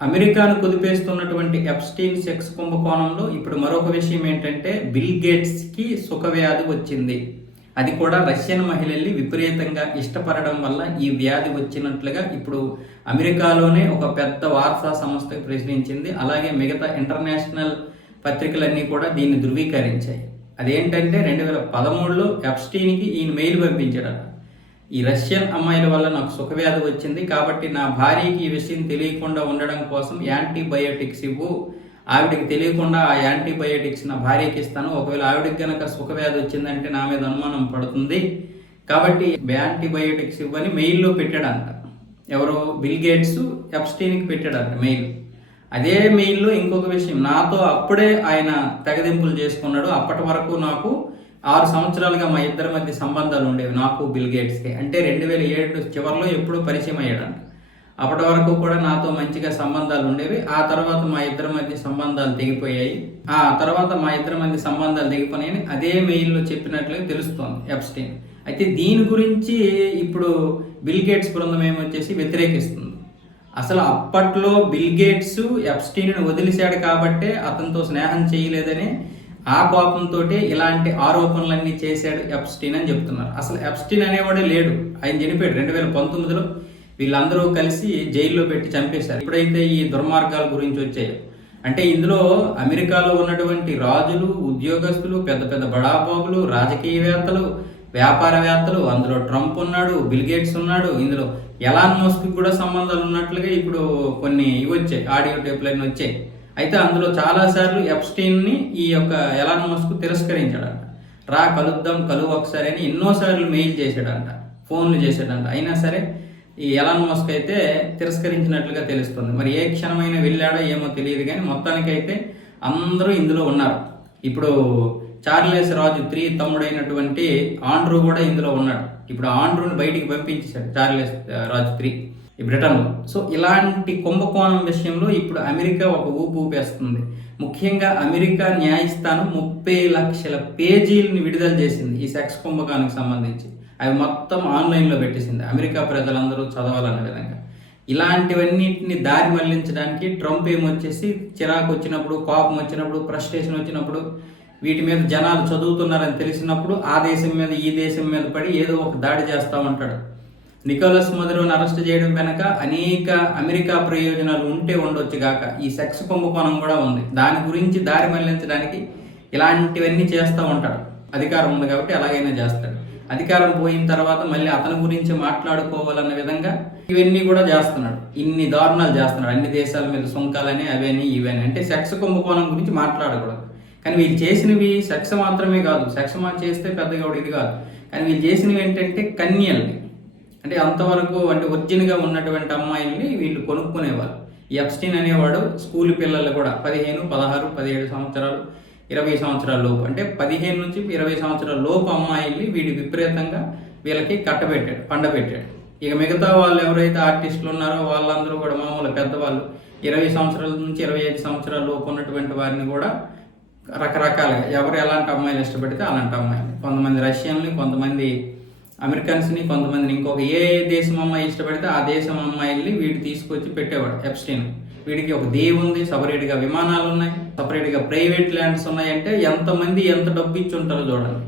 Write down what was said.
అమెరికాను కుదిపేస్తున్నటువంటి Epstein sex కుంభకోణంలో ఇప్పుడు మరొక విషయం ఏంటంటే బిల్ గేట్స్కి సుఖవ్యాధి వచ్చింది. అది కూడా రష్యన్ మహిళల్ని విపరీతంగా ఇష్టపడడం వల్ల ఈ వ్యాధి వచ్చినట్లుగా ఇప్పుడు అమెరికాలోనే ఒక పెద్ద వార్తా సంస్థ ప్రశ్నించింది అలాగే మిగతా ఇంటర్నేషనల్ పత్రికలన్నీ కూడా దీన్ని ధృవీకరించాయి. అదేంటంటే రెండు వేల పదమూడులో ఎప్స్టీన్కి ఈయన మెయిల్ పంపించాడట. ఈ రష్యన్ అమ్మాయిల వల్ల నాకు సుఖవ్యాధి వచ్చింది కాబట్టి నా భార్యకి ఈ విషయం తెలియకుండా ఉండడం కోసం యాంటీబయోటిక్స్ ఇవ్వు. ఆవిడకి తెలియకుండా ఆ యాంటీబయోటిక్స్ నా భార్యకి ఇస్తాను. ఒకవేళ ఆవిడకి గనక సుఖవ్యాధి వచ్చిందంటే నా మీద అనుమానం పడుతుంది. కాబట్టి యాంటీబయోటిక్స్ ఇవ్వని మెయిల్లో పెట్టాడంట. ఎవరో బిల్ గేట్స్ ఎప్స్టీన్కి పెట్టాడంట మెయిల్. అదే మెయిల్లో ఇంకొక విషయం. నాతో అప్పుడే ఆయన తెగదింపులు చేసుకున్నాడు. అప్పటి వరకు నాకు ఆరు సంవత్సరాలుగా మా ఇద్దరి మధ్య సంబంధాలు ఉండేవి. నాకు బిల్ గేట్స్కి. అంటే రెండు వేల ఏడు చివరిలో ఎప్పుడూ పరిచయం అయ్యాడంట. అప్పటి వరకు కూడా నాతో మంచిగా సంబంధాలు ఉండేవి. ఆ తర్వాత మా ఇద్దరి మధ్య సంబంధాలు తెగిపోయాయి. ఆ తర్వాత మా ఇద్దరి మధ్య సంబంధాలు తెగిపోయాయని అదే మెయిల్లో చెప్పినట్లు తెలుస్తోంది ఎప్స్టైన్ అయితే దీని గురించి ఇప్పుడు బిల్ గేట్స్ బృందం ఏమొచ్చేసి వ్యతిరేకిస్తుంది. అసలు అప్పట్లో బిల్ గేట్స్ ఎప్స్టీన్ వదిలేశాడు కాబట్టే అతనితో స్నేహం చేయలేదని ఆ కోపంతో ఇలాంటి ఆరోపణలన్నీ చేశాడు ఎప్స్టీన్ అని చెప్తున్నారు. అసలు ఎప్స్టీన్ అనేవాడే లేడు. ఆయన చనిపోయాడు రెండు వేల పంతొమ్మిదిలో. వీళ్ళందరూ కలిసి జైల్లో పెట్టి చంపేశారు. ఇప్పుడైతే ఈ దుర్మార్గాల గురించి వచ్చాయో. అంటే ఇందులో అమెరికాలో ఉన్నటువంటి రాజులు ఉద్యోగస్తులు పెద్ద పెద్ద బడాబాబులు రాజకీయవేత్తలు వ్యాపారవేత్తలు అందులో ట్రంప్ ఉన్నాడు బిల్గేట్స్ ఉన్నాడు ఇందులో ఎలాన్ మస్క్ కూడా సంబంధాలు ఉన్నట్లుగా ఇప్పుడు కొన్ని ఇవి వచ్చాయి. ఆడియో టేపులన్నీ వచ్చాయి. అయితే అందులో చాలాసార్లు ఎప్స్టీన్ని ఈ యొక్క ఎలాన్ మస్క్ తిరస్కరించాడంట. రా కలుద్దాం కలువు ఒకసారి అని ఎన్నోసార్లు మెయిల్ చేశాడంట ఫోన్లు చేశాడంట. అయినా సరే ఈ ఎలాన్ మస్క్ అయితే తిరస్కరించినట్లుగా తెలుస్తుంది. మరి ఏ క్షణమైనా వెళ్ళాడో ఏమో తెలియదు కానీ మొత్తానికైతే అందరూ ఇందులో ఉన్నారు. ఇప్పుడు చార్లెస్ రాజు త్రీ తమ్ముడైనటువంటి ఆండ్రూ కూడా ఇందులో ఉన్నాడు. ఇప్పుడు ఆండ్రూని బయటికి పంపించేశాడు చార్లెస్ రాజు త్రీ. ఈ బ్రిటన్లో. సో ఇలాంటి కుంభకోణం విషయంలో ఇప్పుడు అమెరికా ఒక ఊపు ఊపేస్తుంది. ముఖ్యంగా అమెరికా న్యాయస్థానం ముప్పై లక్షల పేజీలని విడుదల చేసింది ఈ సెక్స్ కుంభకానికి సంబంధించి. అవి మొత్తం ఆన్లైన్లో పెట్టేసింది. అమెరికా ప్రజలందరూ చదవాలన్న విధంగా. ఇలాంటివన్నిటిని దారి మళ్ళించడానికి ట్రంప్ ఏమొచ్చేసి చిరాకు వచ్చినప్పుడు కోపం వచ్చినప్పుడు ఫ్రస్ట్రేషన్ వచ్చినప్పుడు వీటి మీద జనాలు చదువుతున్నారని తెలిసినప్పుడు ఆ దేశం మీద ఈ దేశం మీద పడి ఏదో ఒక దాడి చేస్తూ ఉంటాడు. నికోలస్ మధురోని అరెస్ట్ చేయడం వెనక అనేక అమెరికా ప్రయోజనాలు ఉంటే ఉండొచ్చు గాక ఈ సెక్స్ కుంభకోణం కూడా ఉంది. దాని గురించి దారి మళ్ళించడానికి ఇలాంటివన్నీ చేస్తూ ఉంటాడు. అధికారం ఉంది కాబట్టి ఎలాగైనా చేస్తాడు. అధికారం పోయిన తర్వాత మళ్ళీ అతని గురించి మాట్లాడుకోవాలన్న విధంగా ఇవన్నీ కూడా చేస్తున్నాడు. ఇన్ని దారుణాలు చేస్తున్నాడు. అన్ని దేశాల మీద సుంకాలని అవని ఇవని. అంటే సెక్స్ కుంభకోణం గురించి మాట్లాడకూడదు. కానీ వీళ్ళు చేసినవి సెక్స్ మాత్రమే కాదు. సెక్స్ మా చేస్తే పెద్దగా ఒకటి ఇది కాదు. కానీ వీళ్ళు చేసినవి ఏంటంటే కన్యల్ని. అంటే అంతవరకు అంటే ఒరిజిన్గా ఉన్నటువంటి అమ్మాయిల్ని వీళ్ళు కొనుక్కునేవారు. ఈ అనేవాడు స్కూల్ పిల్లలు కూడా పదిహేను పదహారు పదిహేడు సంవత్సరాలు ఇరవై సంవత్సరాల లోపు. అంటే పదిహేను నుంచి ఇరవై సంవత్సరాల లోపు అమ్మాయిల్ని వీడి విపరీతంగా వీళ్ళకి కట్టబెట్టాడు పండబెట్టాడు. ఇక మిగతా వాళ్ళు ఎవరైతే ఆర్టిస్టులు ఉన్నారో వాళ్ళందరూ కూడా మామూలు పెద్దవాళ్ళు ఇరవై సంవత్సరాల నుంచి ఇరవై ఐదు సంవత్సరాల లోపు ఉన్నటువంటి వారిని కూడా రకరకాలుగా ఎవరు ఎలాంటి అమ్మాయిలు ఇష్టపడితే అలాంటి అమ్మాయిలు. కొంతమంది రష్యన్లు కొంతమంది అమెరికన్స్ని కొంతమందిని. ఇంకొక ఏ దేశం అమ్మాయి ఇష్టపడితే ఆ దేశం అమ్మాయిల్ని వీడు తీసుకొచ్చి పెట్టేవాడు ఎప్స్టీన్ వీడికి ఒక దేవు ఉంది సపరేట్గా విమానాలు ఉన్నాయి సపరేట్గా ప్రైవేట్ ల్యాండ్స్ ఉన్నాయి అంటే ఎంతమంది ఎంత డబ్బు ఇచ్చి ఉంటారో చూడండి.